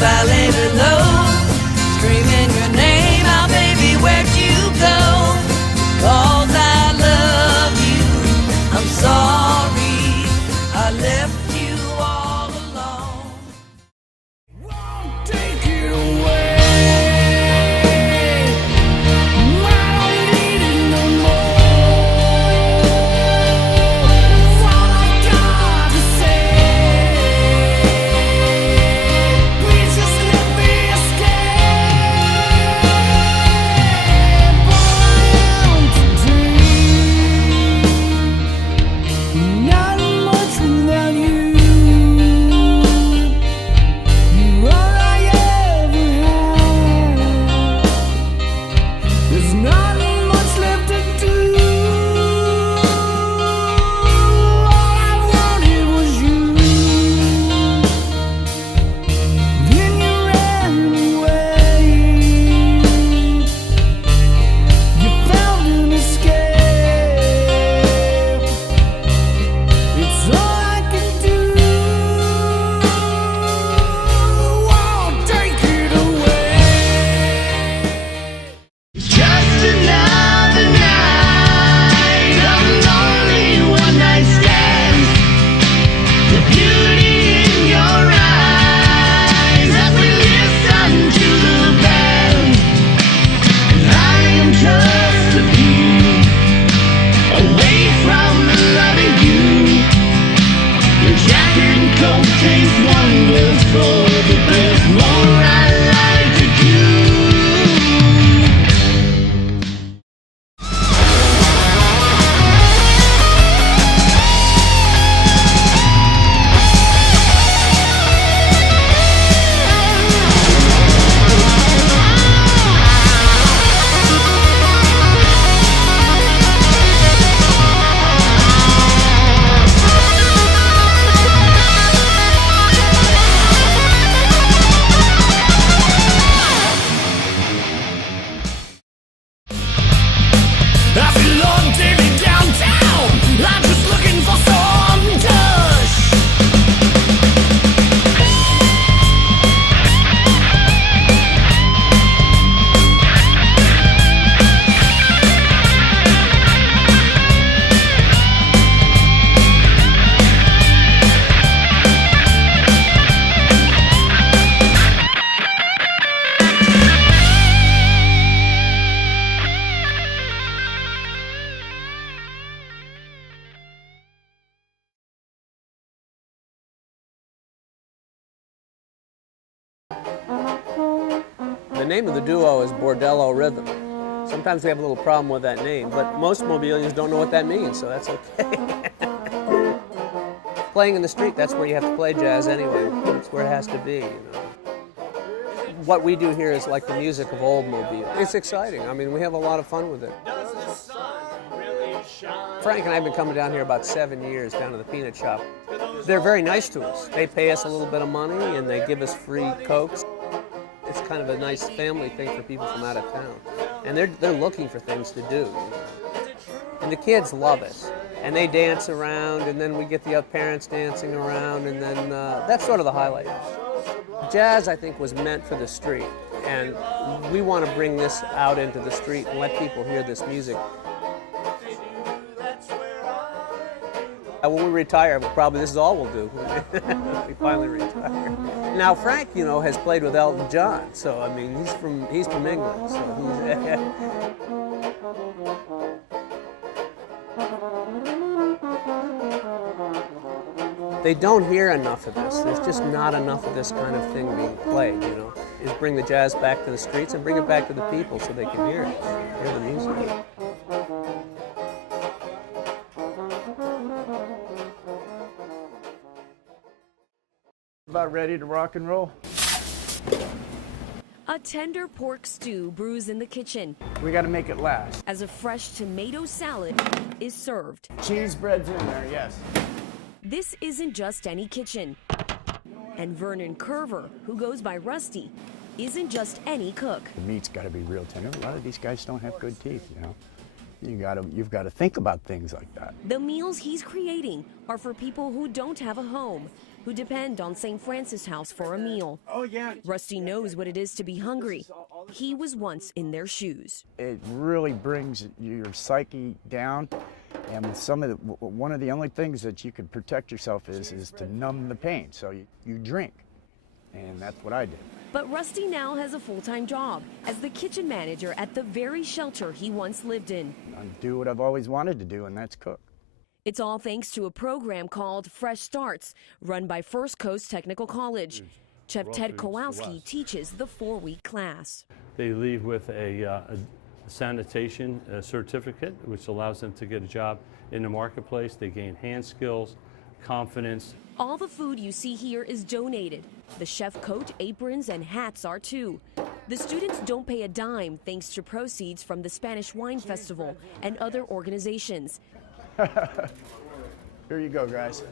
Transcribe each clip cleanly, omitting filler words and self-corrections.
valley below, screaming your name out, baby, where'd you go? 'Cause I love you, I'm sorry I left you all alone. Won't take it away. I don't need it no more. It's all I got to say. Please just let me escape. Born today, not much without you. You're all I ever had. There's not much left to do. All I wanted was you. Then you ran away. You found an escape. It's all I can do. Won't take it away. Just another night of lonely one-night stands. The beauty in your eyes as we listen to the band. And I am just a few away from loving you. Your jacket and coat taste wonderful, but there's more I'd like to do. I feel long daily downtown. I'm just looking for some touch. The name of the duo is Bordello Rhythm. Sometimes we have a little problem with that name, but most Mobilians don't know what that means, so that's okay. Playing in the street, that's where you have to play jazz anyway. That's where it has to be, you know. What we do here is like the music of old Mobile. It's exciting. I mean, we have a lot of fun with it. Frank and I have been coming down here about 7 years, down to the peanut shop. They're very nice to us. They pay us a little bit of money and they give us free Cokes. It's kind of a nice family thing for people from out of town. And they're looking for things to do. You know? And the kids love it. And they dance around, and then we get the other parents dancing around, and then that's sort of the highlight. Jazz, I think, was meant for the street. And we want to bring this out into the street and let people hear this music. When we retire, probably this is all we'll do. We finally retire. Now Frank, you know, has played with Elton John, so I mean, he's from England, so They don't hear enough of this. There's just not enough of this kind of thing being played, you know. Is bring the jazz back to the streets and bring it back to the people so they can hear it, hear the music. About ready to rock and roll? A tender pork stew brews in the kitchen We got to make it last. as a fresh tomato salad is served. Cheese bread's in there, yes. This isn't just any kitchen. And Vernon Curver, who goes by Rusty, isn't just any cook. The meat's got to be real tender. A lot of these guys don't have good teeth, you know. You've got to think about things like that. The meals he's creating are for people who don't have a home who depend on St. Francis House for a meal. Oh, yeah. Rusty knows what it is to be hungry. He was once in their shoes. It really brings your psyche down. And with one of the only things that you can protect yourself is to numb the pain. So you drink. And that's what I did. But Rusty now has a full-time job as the kitchen manager at the very shelter he once lived in. I do what I've always wanted to do, and that's cook. It's all thanks to a program called Fresh Starts, run by First Coast Technical College. Chef Ted Kowalski teaches the 4-week class. They leave with a sanitation certificate, which allows them to get a job in the marketplace. They gain hand skills, confidence. All the food you see here is donated. The chef coat, aprons, and hats are too. The students don't pay a dime thanks to proceeds from the Spanish Wine Festival and other organizations. Here you go, guys.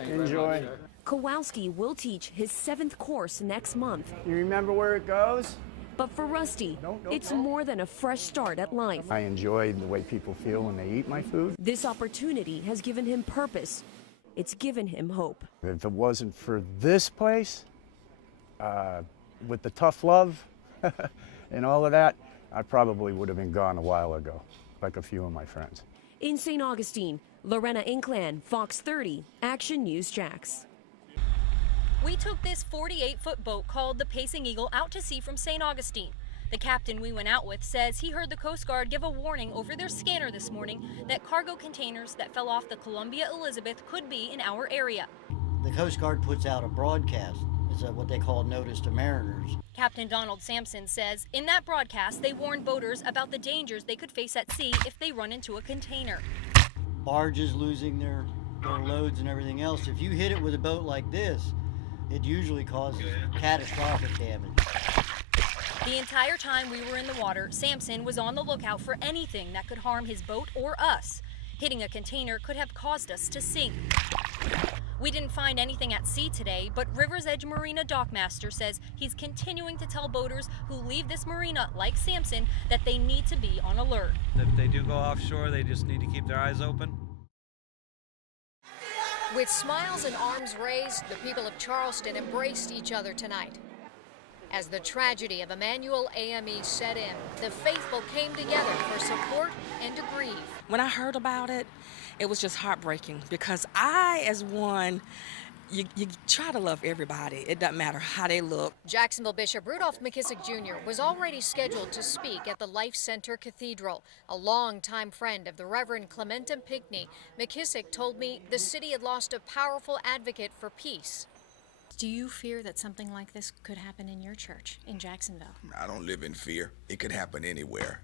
Enjoy. Kowalski will teach his 7th course next month. You remember where it goes? But for Rusty, it's more than a fresh start at life. I enjoy the way people feel when they eat my food. This opportunity has given him purpose. It's given him hope. If it wasn't for this place, with the tough love and all of that, I probably would have been gone a while ago, like a few of my friends. In St. Augustine, Lorena Inclan, Fox 30, Action News Jax. We took this 48-foot boat called the Pacing Eagle out to sea from St. Augustine. The captain we went out with says he heard the Coast Guard give a warning over their scanner this morning that cargo containers that fell off the Columbia Elizabeth could be in our area. The Coast Guard puts out a broadcast. It's what they call notice to mariners. Captain Donald Sampson says in that broadcast they warned boaters about the dangers they could face at sea if they run into a container. Barges losing their loads and everything else. If you hit it with a boat like this, it usually causes catastrophic damage. The entire time we were in the water, Sampson was on the lookout for anything that could harm his boat or us. Hitting a container could have caused us to sink. We didn't find anything at sea today, but River's Edge Marina dockmaster says he's continuing to tell boaters who leave this marina, like Sampson, that they need to be on alert. If they do go offshore, they just need to keep their eyes open. With smiles and arms raised, the people of Charleston embraced each other tonight. As the tragedy of Emanuel AME set in, the faithful came together for support and to grieve. When I heard about it, it was just heartbreaking because I, as one, you try to love everybody. It doesn't matter how they look. Jacksonville Bishop Rudolph McKissick Jr. was already scheduled to speak at the Life Center Cathedral. A longtime friend of the Reverend Clementum Pinckney, McKissick told me the city had lost a powerful advocate for peace. Do you fear that something like this could happen in your church in Jacksonville? I don't live in fear. It could happen anywhere.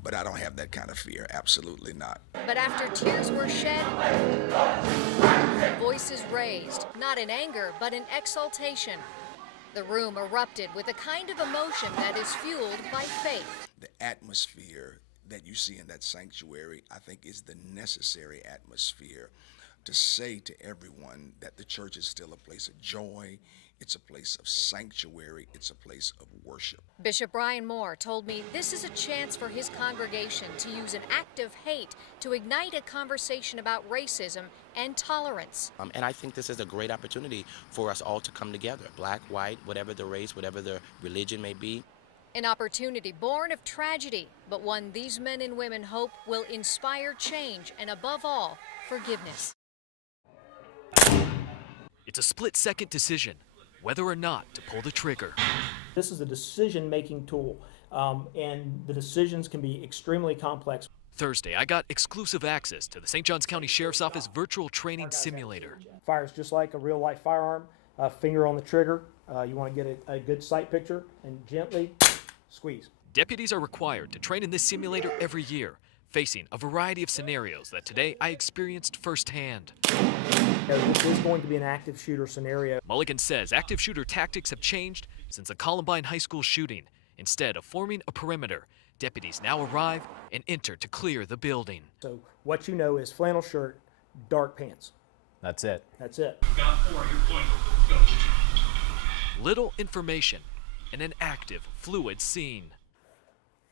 But I don't have that kind of fear. Absolutely not. But after tears were shed, voices raised, not in anger, but in exultation. The room erupted with a kind of emotion that is fueled by faith. The atmosphere that you see in that sanctuary, I think, is the necessary atmosphere to say to everyone that the church is still a place of joy, it's a place of sanctuary, it's a place of worship. Bishop Brian Moore told me this is a chance for his congregation to use an act of hate to ignite a conversation about racism and tolerance. And I think this is a great opportunity for us all to come together, black, white, whatever the race, whatever the religion may be. An opportunity born of tragedy, but one these men and women hope will inspire change and, above all, forgiveness. It's a split-second decision whether or not to pull the trigger. This is a decision-making tool, and the decisions can be extremely complex. Thursday, I got exclusive access to the St. Johns County Sheriff's Office virtual training simulator. Fires just like a real-life firearm. Finger on the trigger. You want to get a good sight picture and gently squeeze. Deputies are required to train in this simulator every year, facing a variety of scenarios that today I experienced firsthand. This is going to be an active shooter scenario. Mulligan says active shooter tactics have changed since the Columbine High School shooting. Instead of forming a perimeter, deputies now arrive and enter to clear the building. So what you know is flannel shirt, dark pants. That's it. That's it. Little information and an active, fluid scene.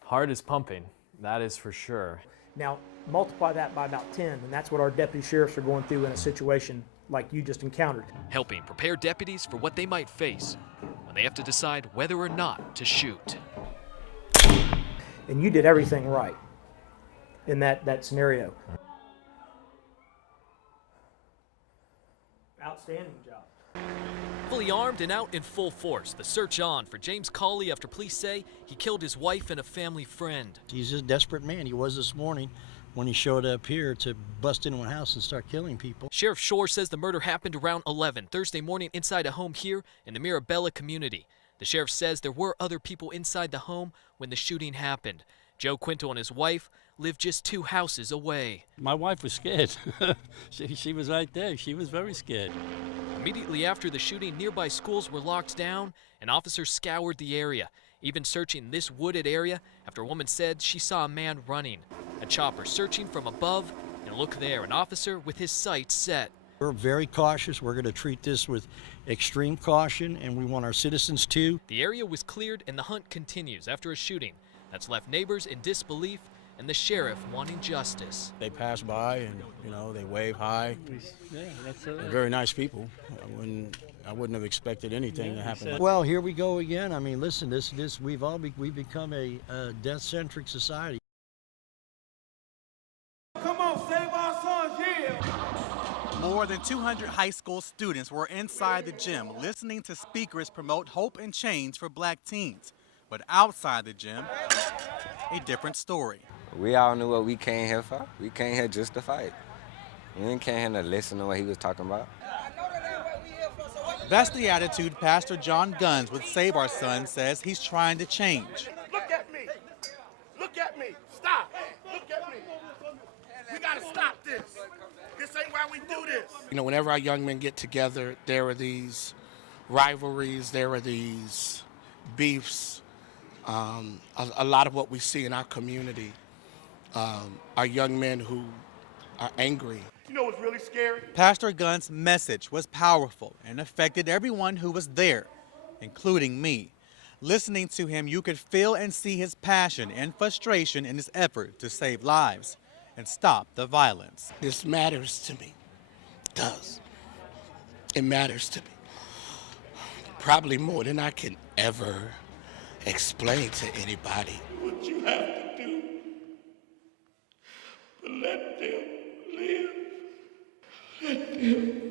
Heart is pumping, that is for sure. Now, multiply that by about 10, and that's what our deputy sheriffs are going through in a situation like you just encountered. Helping prepare deputies for what they might face when they have to decide whether or not to shoot. And you did everything right in that scenario. Outstanding job. Fully armed and out in full force, the search on for James Cawley after police say he killed his wife and a family friend. He's a desperate man. He was this morning when he showed up here to bust into a house and start killing people. Sheriff Shore says the murder happened around 11 Thursday morning inside a home here in the Mirabella community. The sheriff says there were other people inside the home when the shooting happened. Joe Quinto and his wife lived just 2 houses away. My wife was scared. she was right there. She was very scared. Immediately after the shooting, nearby schools were locked down and officers scoured the area, even searching this wooded area after a woman said she saw a man running. A chopper searching from above, and look there, an officer with his sights set. We're very cautious. We're going to treat this with extreme caution, and we want our citizens to. The area was cleared and the hunt continues after a shooting that's left neighbors in disbelief and the sheriff wanting justice. They pass by and, you know, they wave hi. Yeah, that's They're very nice people. I wouldn't have expected anything to happen. Well, here we go again. I mean, listen, we've become a death-centric society. Come on, save our sons, yeah! More than 200 high school students were inside the gym listening to speakers promote hope and change for black teens. But outside the gym, a different story. We all knew what we came here for. We came here just to fight. We didn't came here to listen to what he was talking about. That's the attitude Pastor John Guns with Save Our Sons says he's trying to change. Look at me. Look at me. Stop. Look at me. We gotta stop this. This ain't why we do this. You know, whenever our young men get together, there are these rivalries, there are these beefs. A lot of what we see in our community are young men who are angry. You know what's really scary? Pastor Gunn's message was powerful and affected everyone who was there, including me. Listening to him, you could feel and see his passion and frustration in his effort to save lives and stop the violence. This matters to me. It does. It matters to me. Probably more than I can ever explain to anybody. What you have to do, but let them live. Let them